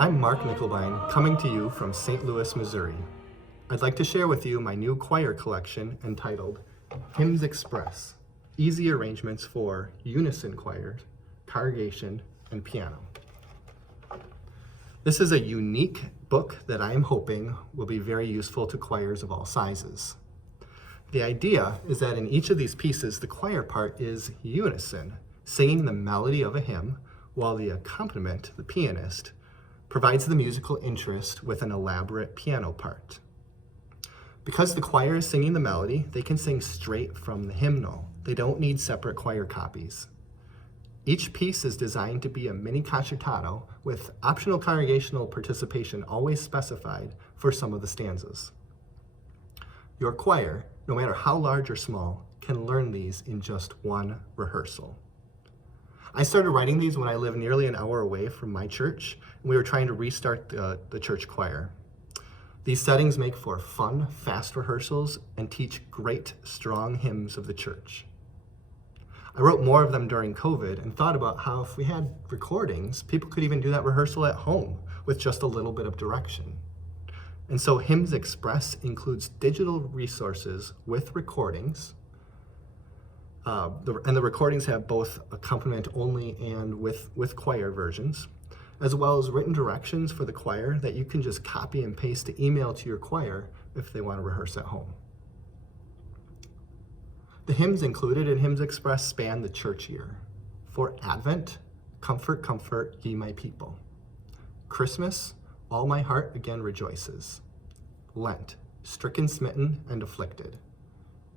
I'm Mark Knickelbein, coming to you from St. Louis, Missouri. I'd like to share with you my new choir collection entitled Hymns Express, Easy Arrangements for Unison Choir, Congregation, and Piano. This is a unique book that I am hoping will be very useful to choirs of all sizes. The idea is that in each of these pieces, the choir part is unison, singing the melody of a hymn, while the accompaniment, the pianist, provides the musical interest with an elaborate piano part. Because the choir is singing the melody, they can sing straight from the hymnal. They don't need separate choir copies. Each piece is designed to be a mini concertato with optional congregational participation always specified for some of the stanzas. Your choir, no matter how large or small, can learn these in just one rehearsal. I started writing these when I lived nearly an hour away from my church, and we were trying to restart the church choir. These settings make for fun, fast rehearsals and teach great, strong hymns of the church. I wrote more of them during COVID and thought about how if we had recordings, people could even do that rehearsal at home with just a little bit of direction. And so Hymns Express includes digital resources with recordings, and the recordings have both accompaniment only and with choir versions, as well as written directions for the choir that you can just copy and paste to email to your choir if they want to rehearse at home. The hymns included in Hymns Express span the church year. For Advent, Comfort, Comfort, Ye My People. Christmas, All My Heart Again Rejoices. Lent, Stricken, Smitten, and Afflicted.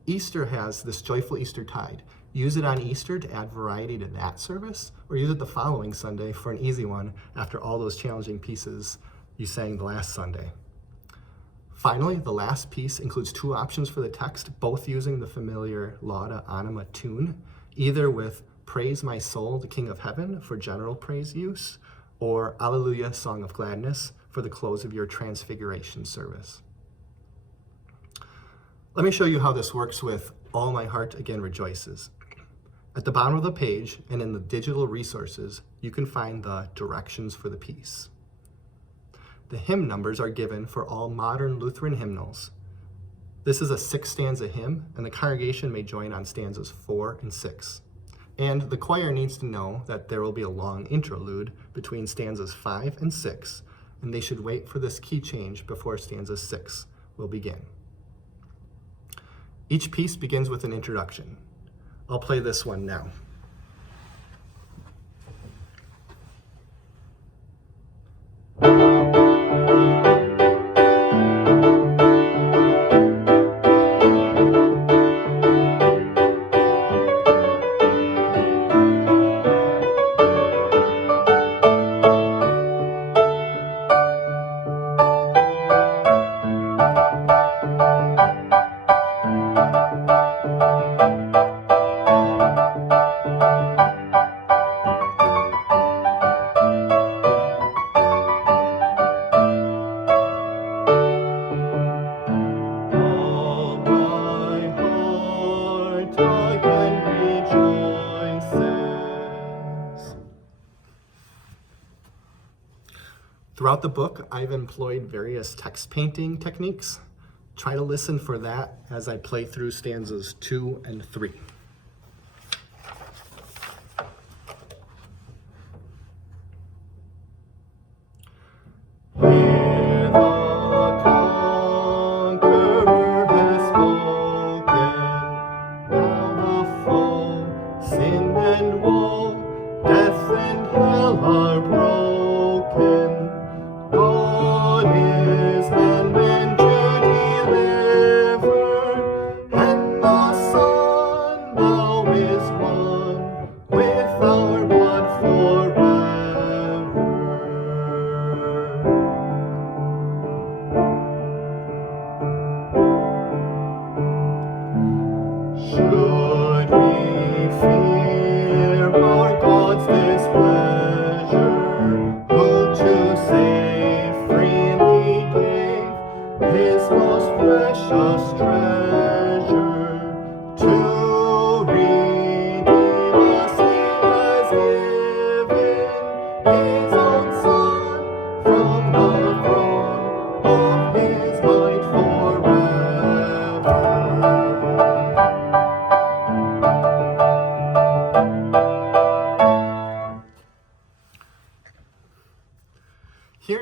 Easter has This Joyful Easter Tide. Use it on Easter to add variety to that service, or use it the following Sunday for an easy one after all those challenging pieces you sang the last Sunday. Finally, the last piece includes two options for the text, both using the familiar Lauda Anima tune, either with Praise My Soul, the King of Heaven for general praise use, or Alleluia, Song of Gladness for the close of your Transfiguration service. Let me show you how this works with All My Heart Again Rejoices. At the bottom of the page and in the digital resources, you can find the directions for the piece. The hymn numbers are given for all modern Lutheran hymnals. This is a 6-stanza hymn, and the congregation may join on stanzas 4 and 6. And the choir needs to know that there will be a long interlude between stanzas 5 and 6, and they should wait for this key change before stanza 6 will begin. Each piece begins with an introduction. I'll play this one now. Throughout the book, I've employed various text painting techniques. Try to listen for that as I play through stanzas 2 and 3. His own Son from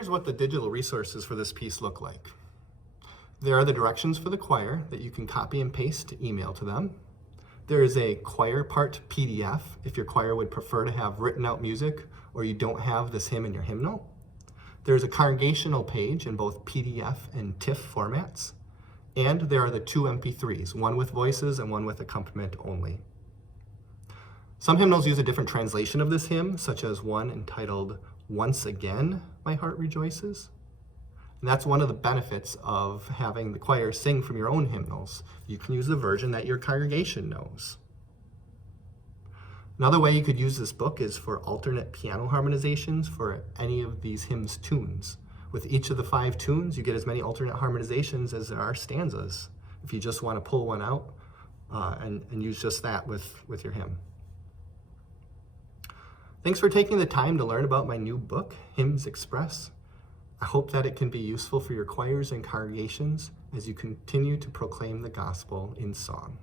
here's what the digital resources for this piece look like. There are the directions for the choir that you can copy and paste to email to them. There is a choir part PDF if your choir would prefer to have written out music or you don't have this hymn in your hymnal. There's a congregational page in both PDF and TIFF formats. And there are the 2 MP3s, one with voices and one with accompaniment only. Some hymnals use a different translation of this hymn, such as one entitled, "Once Again, My Heart Rejoices." And that's one of the benefits of having the choir sing from your own hymnals. You can use the version that your congregation knows. Another way you could use this book is for alternate piano harmonizations for any of these hymns' tunes. With each of the 5 tunes, you get as many alternate harmonizations as there are stanzas, if you just want to pull one out and use just that with your hymn. Thanks for taking the time to learn about my new book, Hymns Express. I hope that it can be useful for your choirs and congregations as you continue to proclaim the gospel in song.